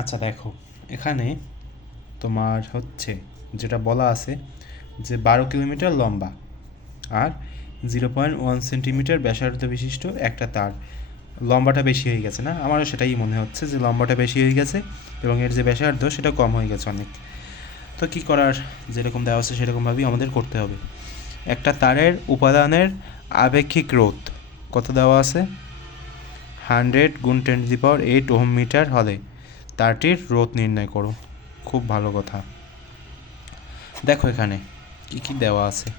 আচ্ছা দেখো। এখানে তোমার হচ্ছে, যেটা বলা আছে যে বারো কিলোমিটার লম্বা আর জিরো পয়েন্ট ওয়ান সেন্টিমিটার ব্যাসার্ধ বিশিষ্ট একটা তার। লম্বাটা বেশি হয়ে গেছে না? আমারও সেটাই মনে হচ্ছে যে লম্বাটা বেশি হয়ে গেছে এবং এর যে ব্যাসার্ধ সেটা কম হয়ে গেছে অনেক। তো কী করার? যেরকম দেওয়া আছে সেরকমভাবেই আমাদের করতে হবে। একটা তারের উপাদানের আপেক্ষিক রোধ। কত দেওয়া আছে? হান্ড্রেড গুণ ten the power eight ohm metre হলে। তারটির রোধ নির্ণয় করো। খুব ভালো কথা। দেখো এখানে, কি কি দেওয়া আছে।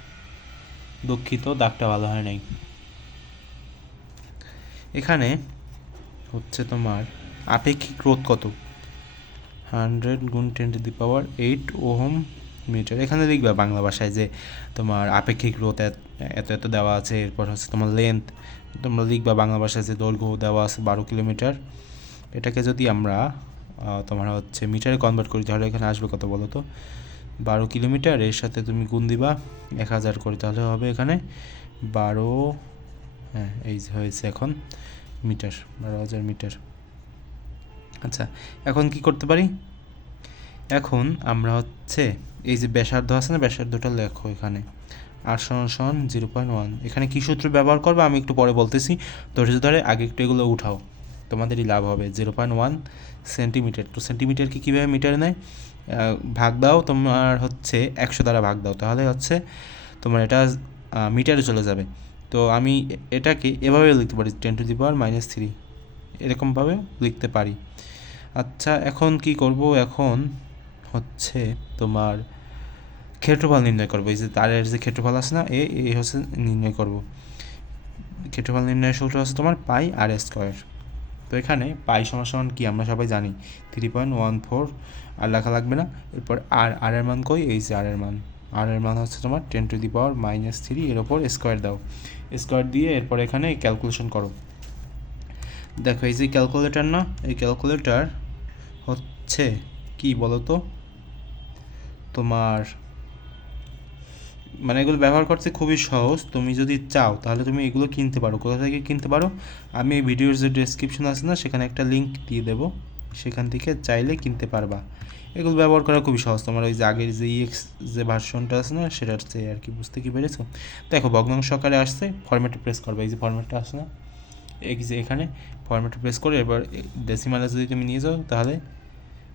দুঃখিত, দাগটা ভালো হয় নাই। এখানে হচ্ছে তোমার আপেক্ষিক রোধ কত? হান্ড্রেড গুণ ten to the power eight ohm metre. এখানে লিখবে বাংলা ভাষায় যে তোমার আপেক্ষিক রোধ এত- এত দেওয়া আছে, এরপর হচ্ছে তোমার লেন্থ তোমরা লিখবা বাংলা ভাষায় যে দৈর্ঘ্য দেওয়া আছে বারো কিলোমিটার। এটাকে যদি আমরা তোমার হচ্ছে মিটারে কনভার্ট করি তাহলে এখানে আসবে কত বলো তো? বারো কিলোমিটার, এর সাথে তুমি গুণ দিবা এক হাজার করে, তাহলে হবে এখানে বারো হ্যাঁ এই হয়েছে এখন মিটার, বারো হাজার মিটার। আচ্ছা এখন কি করতে পারি? এখন আমরা হচ্ছে এই যে ব্যাসার্ধ আছে না, ব্যাসার্ধটা লেখো এখানে। আর সমান সমান জিরো পয়েন্ট ওয়ান। এখানে কী সূত্র ব্যবহার করবে আমি একটু পরে বলতেছি। ধৈর্য ধরে আগে একটু এগুলো উঠাও। তোমাদেরই লাভ হবে জিরো পয়েন্ট ওয়ান সেন্টিমিটার তো সেন্টিমিটারকে কীভাবে মিটার নেয়? ভাগ দাও, তোমার হচ্ছে একশো দ্বারা ভাগ দাও। তাহলে হচ্ছে তোমার এটা মিটারে চলে যাবে। তো আমি এটাকে এভাবে লিখতে পারি ten to the power minus three এরকমভাবে লিখতে পারি। আচ্ছা এখন কি করব? এখন হচ্ছে তোমার ক্ষেত্রফল নির্ণয় করব। এই যে তারের যে ক্ষেত্রফল আছে না, এ হচ্ছে নির্ণয় করব। ক্ষেত্রফল নির্ণয়ের সূত্র হচ্ছে তোমার পাই আর স্কোয়ার। তো এখানে পাই সমান কি আমরা সবাই জানি? থ্রি পয়েন্ট ওয়ান ফোর আর লেখা লাগবে না? এরপর আর আর এর মান কই? এই যে আর এর মান। আর এর মান হচ্ছে তোমার ten to the power minus three এর ওপর স্কোয়ার দাও। স্কোয়ার দিয়ে এরপর এখানে ক্যালকুলেশন করো। দেখো, এই যে ক্যালকুলেটার না, এই ক্যালকুলেটার হচ্ছে কি বলো তো তোমার মানে এগুলো ব্যবহার করতে খুবই সহজ। তুমি যদি চাও, তাহলে তুমি এগুলো কিনতে পারো। কোথা থেকে কিনতে পারো? আমি এই ভিডিওর যে ডেসক্রিপশন আছে না, সেখানে একটা লিঙ্ক দিয়ে দেবো। সেখান থেকে চাইলে কিনতে পারবা। এগুলো ব্যবহার করা খুবই সহজ। তোমার ওই যে আগের যে ইএক্স যে ভার্সনটা আছে না, সেটার চেয়ে আর কি বুঝতে কি পেরেছ? দেখো, ভগ্নাংশ আকারে আসছে ফরম্যাটে প্রেস করবে। এই যে ফরম্যাটটা আছে না, এই যে এখানে ফরম্যাটে প্রেস করে এবার ডেসিমালে যদি তুমি নিয়ে যাও, তাহলে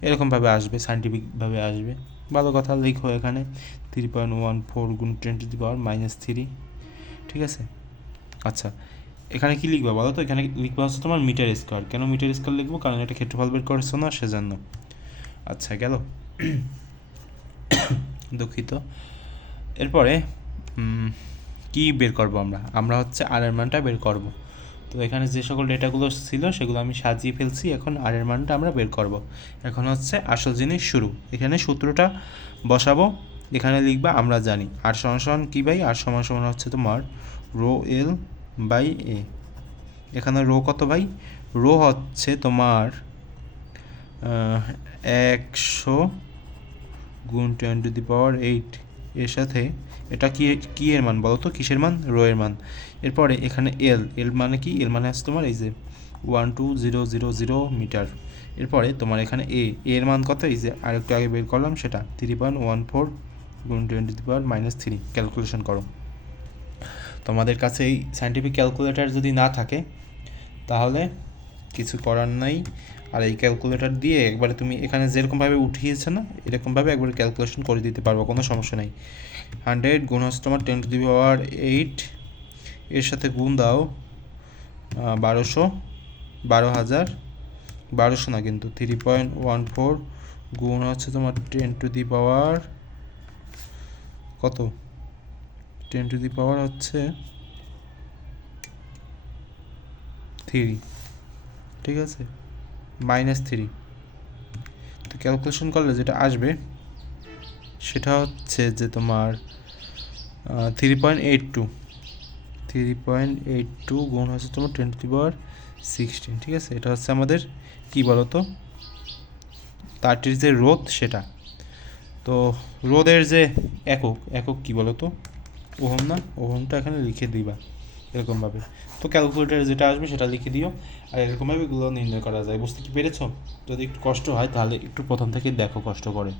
এরকমভাবে আসবে সাইন্টিফিকভাবে আসবে। ভালো কথা, লিখো এখানে। থ্রি পয়েন্ট ওয়ান ফোর গুণ ten to the power minus three ঠিক আছে? আচ্ছা এখানে কি লিখবা বলো তো? এখানে লিখবা হচ্ছে তোমার মিটার স্কোয়ার। কেন মিটার স্কোয়ার লিখব? কারণ এটা ক্ষেত্রফল বের করছ না, সেজন্য। আচ্ছা গেল। দুঃখিত। এরপরে কি বের করব আমরা? আমরা হচ্ছে আর এর মানটা বের করব। তো এখানে যে সকল ডেটাগুলো ছিল, সেগুলো আমি সাজিয়ে ফেলছি। এখন আর এর মানটা আমরা বের করব। এখন হচ্ছে আসল জিনিস শুরু। এখানে সূত্রটা বসাবো। এখানে লিখবা, আমরা জানি। আর সমান সমান কী বাই আর সমান সমান হচ্ছে তোমার রো এল বাই এ। এখানে রো কত বাই রো হচ্ছে তোমার একশো গুণ ten to the power eight. এর সাথে এটা কি কি এর মান বলো তো কিসের মান? রো এর মান। এরপরে এখানে এল এল মানে কি? এল মানে আছে তোমার এই যে one two zero zero zero metre এরপরে তোমার এখানে এ এর মান কত? এই যে আরেকটু আগে বের করলাম সেটা থ্রি পয়েন্ট ওয়ান ফোর গুণ twenty power minus three calculation করো। তোমাদের কাছে এই সাইন্টিফিক ক্যালকুলেটর যদি না থাকে, তাহলে কিছু করার নাই। আর এই ক্যালকুলেটর দিয়ে একবারে তুমি এখানে যেরকমভাবে উঠিয়েছে না, এরকমভাবে একবারে ক্যালকুলেশন করে দিতে পারব, কোনো সমস্যা নেই। হান্ড্রেড গুণ হচ্ছে তোমার ten to the power eight এর সাথে গুণ দাও বারোশো, বারো হাজার, বারোশো না কিন্তু থ্রি পয়েন্ট ওয়ান ফোর গুণ হচ্ছে তোমার টেন টু দি পাওয়ার কত? টেন টু দি পাওয়ার হচ্ছে থ্রি ঠিক আছে? মাইনাস থ্রি তো ক্যালকুলেশন করলে যেটা আসবে, সেটা হচ্ছে যে তোমার three point eight two three point eight two গুণ হচ্ছে তোমার টোয়েন্টি পাওয়ার সিক্সটিন ঠিক আছে? এটা হচ্ছে আমাদের কি বলতো? তারটির যে রোধ সেটা। তো রোদের যে একক একক কি বলতো? ওহম না? ওহমটা এখানে লিখে দিবা। এরকমভাবে। তো ক্যালকুলেটারে যেটা আসবে সেটা লিখে দিও। আর এরকমভাবে এগুলো নির্ণয় করা যায়। বুঝতে কি পেরেছ? যদি একটু কষ্ট হয়, তাহলে একটু প্রথম থেকে দেখো কষ্ট করে।